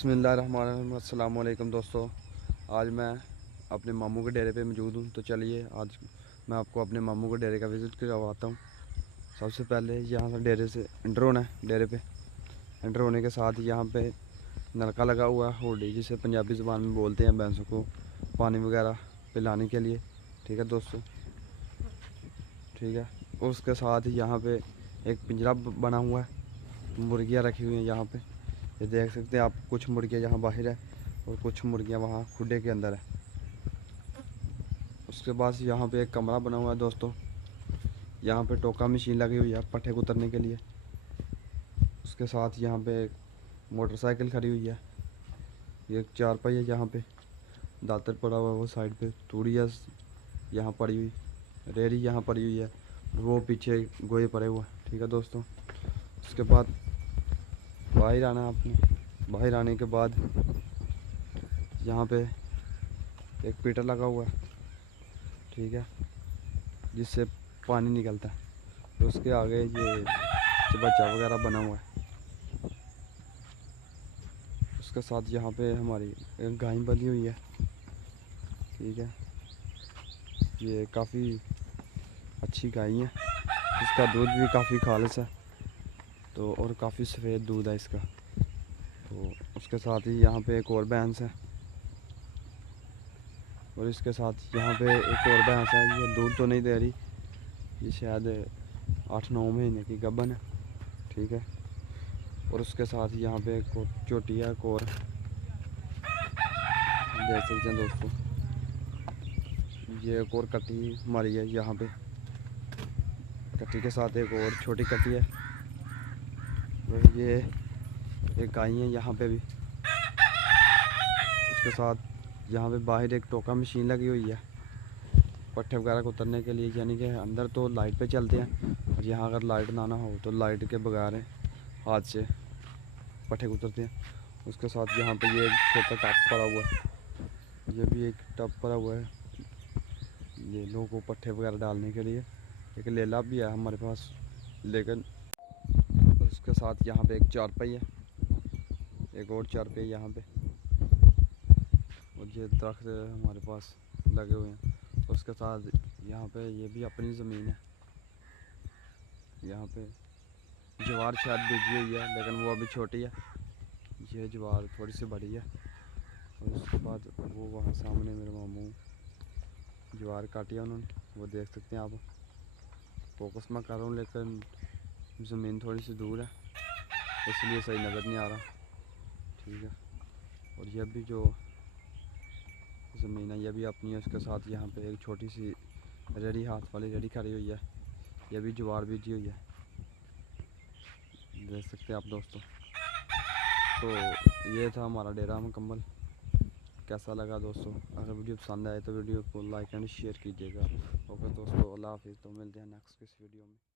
बिस्मिल्लाहिर्रहमानिर्रहीम। अस्सलाम वालेकुम दोस्तों, आज मैं अपने मामू के डेरे पे मौजूद हूँ। तो चलिए आज मैं आपको अपने मामू के डेरे का विज़िट करवाता हूँ। सबसे पहले यहाँ से डेरे से एंटर होना है। डेरे पे एंटर होने के साथ यहाँ पे नलका लगा हुआ है, होडी जिसे पंजाबी ज़ुबान में बोलते हैं, भैंसों को पानी वगैरह पिलाने के लिए। ठीक है दोस्तों, ठीक है। उसके साथ यहाँ पे एक पिंजरा बना हुआ है, मुर्गियाँ रखी हुई हैं यहाँ पे। ये देख सकते हैं आप, कुछ मुर्गियाँ यहाँ बाहर है और कुछ मुर्गियाँ वहाँ खुडे के अंदर है। उसके बाद यहाँ पे एक कमरा बना हुआ है दोस्तों। यहाँ पे टोका मशीन लगी हुई है पट्ठे को उतरने के लिए। उसके साथ यहाँ पे एक मोटरसाइकिल खड़ी हुई है। ये एक चारपाई है, यहाँ पे दातर पड़ा हुआ है, वो साइड पे तूड़िया यहाँ पड़ी हुई, रेड़ी यहाँ पड़ी हुई है, वो पीछे गोए पड़े हुए हैं। ठीक है दोस्तों, उसके बाद बाहर आना आपने। बाहर आने के बाद यहाँ पे एक पीटर लगा हुआ है, ठीक है, जिससे पानी निकलता है। तो उसके आगे ये चबच्चा वगैरह बना हुआ है। उसके साथ यहाँ पे हमारी एक गाय बंधी हुई है, ठीक है। ये काफ़ी अच्छी गाय है, इसका दूध भी काफ़ी खालिस है, तो और काफ़ी सफ़ेद दूध है इसका। तो उसके साथ ही यहाँ पे एक और भैंस है, और इसके साथ यहाँ पे एक और भैंस है। ये दूध तो नहीं दे रही, ये शायद 8-9 महीने की गबन है, ठीक है। और उसके साथ यहाँ पे एक और चोटी है, एक और देख सकते हैं दोस्तों। ये एक और कटी मरी है यहाँ पे, कटी के साथ एक और छोटी कटी है। और ये एक गाय है यहाँ पे भी। उसके साथ यहाँ पे बाहर एक टोका मशीन लगी हुई है पट्ठे वगैरह को उतरने के लिए, यानी कि अंदर तो लाइट पे चलते हैं, और यहाँ अगर लाइट ना हो तो लाइट के बगैर हाथ से पट्ठे को उतरते हैं। उसके साथ यहाँ पे ये एक छोटा टब पड़ा हुआ है, ये भी एक टब पड़ा हुआ है ये लोगों को पट्ठे वगैरह डालने के लिए। एक लेला भी है हमारे पास, लेकिन उसके साथ यहाँ पे एक चारपाई है, एक और चारपाई यहाँ पे, और ये दरख्त हमारे पास लगे हुए हैं। उसके साथ यहाँ पे ये भी अपनी ज़मीन है। यहाँ पे ज्वार शायद बीजी हुई है, लेकिन वो अभी छोटी है। ये ज्वार थोड़ी सी बड़ी है। और उसके बाद वो वहाँ सामने मेरे मामू ज्वार काटी है उन्होंने, वो देख सकते हैं आप। फोकस मैं कर रहा हूँ, लेकिन ज़मीन थोड़ी सी दूर है, इसलिए सही नज़र नहीं आ रहा, ठीक है। और ये भी जो ज़मीन है ये भी अपनी है। उसके साथ यहाँ पे एक छोटी सी रेडी, हाथ वाली रेडी खड़ी हुई है, ये भी ज्वार बीजी हुई है, देख सकते हैं आप दोस्तों। तो ये था हमारा डेरा मुकम्मल। कैसा लगा दोस्तों? अगर वीडियो पसंद आए तो वीडियो को लाइक एंड शेयर कीजिएगा। ओके दोस्तों, अल्लाह हाफिज़। तो मिलते हैं नेक्स्ट किस वीडियो में।